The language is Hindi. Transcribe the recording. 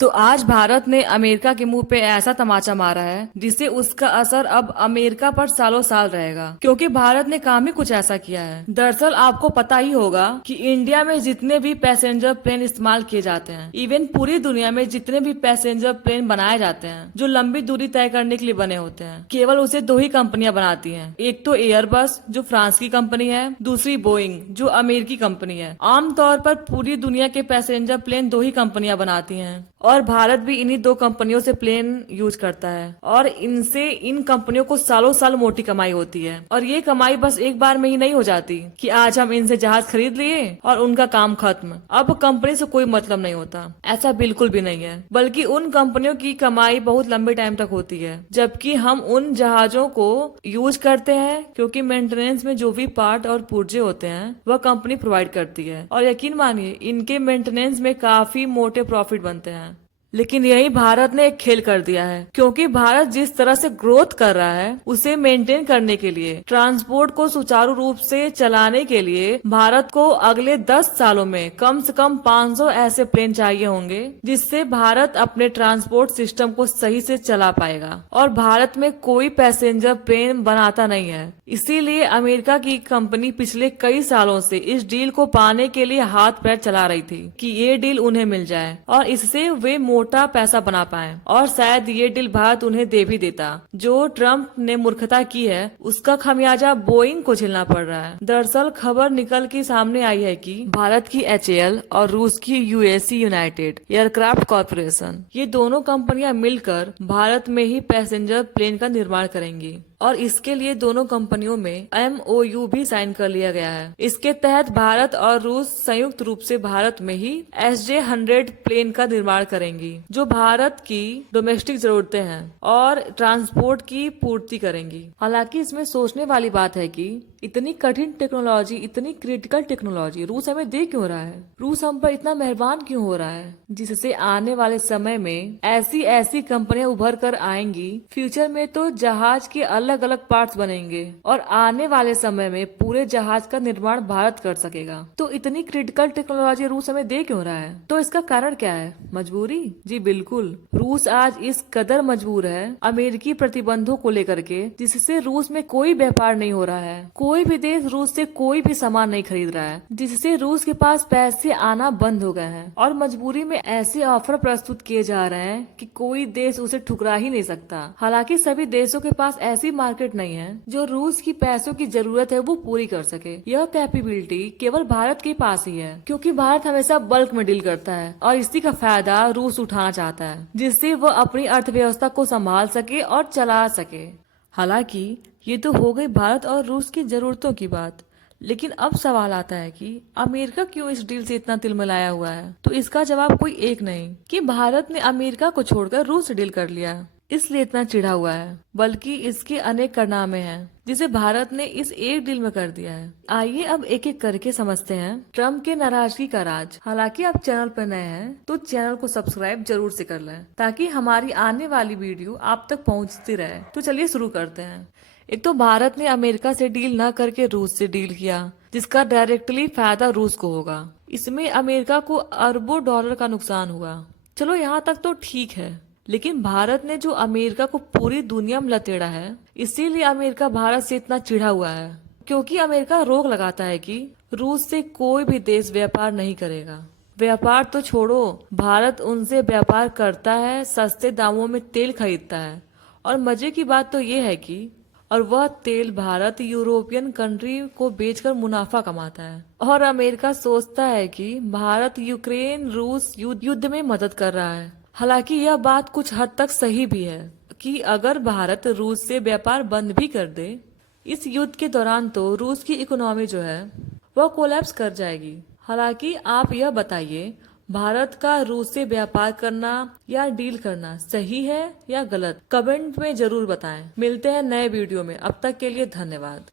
तो आज भारत ने अमेरिका के मुंह पे ऐसा तमाचा मारा है जिससे उसका असर अब अमेरिका पर सालों साल रहेगा, क्योंकि भारत ने काम ही कुछ ऐसा किया है। दरअसल आपको पता ही होगा कि इंडिया में जितने भी पैसेंजर प्लेन इस्तेमाल किए जाते हैं, इवन पूरी दुनिया में जितने भी पैसेंजर प्लेन बनाए जाते हैं जो लंबी दूरी तय करने के लिए बने होते हैं, केवल उसे दो ही कंपनियां बनाती हैं। एक तो एयरबस जो फ्रांस की कंपनी है, दूसरी बोइंग जो अमेरिकी कंपनी है। आमतौर पर पूरी दुनिया के पैसेंजर प्लेन दो ही कंपनियां बनाती हैं और भारत भी इन्हीं दो कंपनियों से प्लेन यूज करता है और इनसे इन कंपनियों को सालों साल मोटी कमाई होती है। और ये कमाई बस एक बार में ही नहीं हो जाती कि आज हम इनसे जहाज खरीद लिए और उनका काम खत्म, अब कंपनी से कोई मतलब नहीं होता। ऐसा बिल्कुल भी नहीं है, बल्कि उन कंपनियों की कमाई बहुत लंबे टाइम तक होती है, जबकि हम उन जहाजों को यूज करते हैं क्योंकि मेंटेनेंस में जो भी पार्ट और पुर्जे होते हैं वह कंपनी प्रोवाइड करती है। और यकीन मानिए इनके मेंटेनेंस में काफी मोटे प्रॉफिट बनते हैं। लेकिन यही भारत ने एक खेल कर दिया है, क्योंकि भारत जिस तरह से ग्रोथ कर रहा है उसे मेंटेन करने के लिए, ट्रांसपोर्ट को सुचारू रूप से चलाने के लिए भारत को अगले 10 सालों में कम से कम 500 ऐसे प्लेन चाहिए होंगे जिससे भारत अपने ट्रांसपोर्ट सिस्टम को सही से चला पाएगा। और भारत में कोई पैसेंजर प्लेन बनाता नहीं है, इसीलिए अमेरिका की कंपनी पिछले कई सालों से इस डील को पाने के लिए हाथ पैर चला रही थी कि ये डील उन्हें मिल जाए और इससे वे मोटा पैसा बना पाए। और शायद ये डील भारत उन्हें दे भी देता। जो ट्रम्प ने मूर्खता की है उसका खमियाजा बोइंग को झेलना पड़ रहा है। दरअसल खबर निकल के सामने आई है कि भारत की HAL और रूस की UAC यूनाइटेड एयरक्राफ्ट कॉरपोरेशन, ये दोनों कंपनियां मिलकर भारत में ही पैसेंजर प्लेन का निर्माण करेंगी और इसके लिए दोनों कंपनियों में MOU भी साइन कर लिया गया है। इसके तहत भारत और रूस संयुक्त रूप से भारत में ही SJ-100 प्लेन का निर्माण करेंगी जो भारत की डोमेस्टिक जरूरतें हैं और ट्रांसपोर्ट की पूर्ति करेंगी। हालांकि इसमें सोचने वाली बात है कि इतनी कठिन टेक्नोलॉजी, इतनी क्रिटिकल टेक्नोलॉजी रूस हमें दे क्यों रहा है? रूस हम पर इतना मेहरबान क्यों हो रहा है, जिससे आने वाले समय में ऐसी ऐसी कंपनियां उभर कर आएंगी। फ्यूचर में तो जहाज के अलग अलग पार्ट्स बनेंगे और आने वाले समय में पूरे जहाज का निर्माण भारत कर सकेगा। तो इतनी क्रिटिकल टेक्नोलॉजी रूस हमें दे क्यों रहा है? तो इसका कारण क्या है? मजबूरी? जी बिल्कुल, रूस आज इस कदर मजबूर है अमेरिकी प्रतिबंधों को लेकर के, जिससे रूस में कोई व्यापार नहीं हो रहा है। कोई भी देश रूस से कोई भी सामान नहीं खरीद रहा है, जिससे रूस के पास पैसे आना बंद हो गए हैं और मजबूरी में ऐसे ऑफर प्रस्तुत किए जा रहे हैं कि कोई देश उसे ठुकरा ही नहीं सकता। हालांकि सभी देशों के पास ऐसी मार्केट नहीं है जो रूस की पैसों की जरूरत है वो पूरी कर सके। यह कैपेबिलिटी केवल भारत के पास ही है, क्योंकि भारत हमेशा बल्क में डील करता है और इसी का फायदा रूस उठाना चाहता है, जिससे वह अपनी अर्थव्यवस्था को संभाल सके और चला सके। हालांकि ये तो हो गई भारत और रूस की जरूरतों की बात, लेकिन अब सवाल आता है कि अमेरिका क्यों इस डील से इतना तिलमिलाया हुआ है? तो इसका जवाब कोई एक नहीं कि भारत ने अमेरिका को छोड़कर रूस से डील कर लिया इसलिए इतना चिढ़ा हुआ है, बल्कि इसके अनेक कारनामे हैं जिसे भारत ने इस एक डील में कर दिया है। आइए अब एक एक करके समझते हैं ट्रम्प के नाराजगी का राज। हालांकि आप चैनल पर नए हैं तो चैनल को सब्सक्राइब जरूर से कर लें ताकि हमारी आने वाली वीडियो आप तक पहुंचती रहे। तो चलिए शुरू करते हैं। एक तो भारत ने अमेरिका से डील न करके रूस से डील किया, जिसका डायरेक्टली फायदा रूस को होगा। इसमें अमेरिका को अरबों डॉलर का नुकसान हुआ। चलो यहाँ तक तो ठीक है, लेकिन भारत ने जो अमेरिका को पूरी दुनिया में लतेड़ा है, इसीलिए अमेरिका भारत से इतना चिढ़ा हुआ है, क्योंकि अमेरिका रोक लगाता है कि रूस से कोई भी देश व्यापार नहीं करेगा। व्यापार तो छोड़ो, भारत उनसे व्यापार करता है, सस्ते दामों में तेल खरीदता है और मजे की बात तो ये है कि और वह तेल भारत यूरोपियन कंट्री को बेचकर मुनाफा कमाता है। और अमेरिका सोचता है कि भारत यूक्रेन रूस युद्ध में मदद कर रहा है। हालांकि यह बात कुछ हद तक सही भी है कि अगर भारत रूस से व्यापार बंद भी कर दे इस युद्ध के दौरान तो रूस की इकोनॉमी जो है वह कोलैप्स कर जाएगी। हालांकि आप यह बताइए, भारत का रूस से व्यापार करना या डील करना सही है या गलत? कमेंट में जरूर बताएं। मिलते हैं नए वीडियो में, अब तक के लिए धन्यवाद।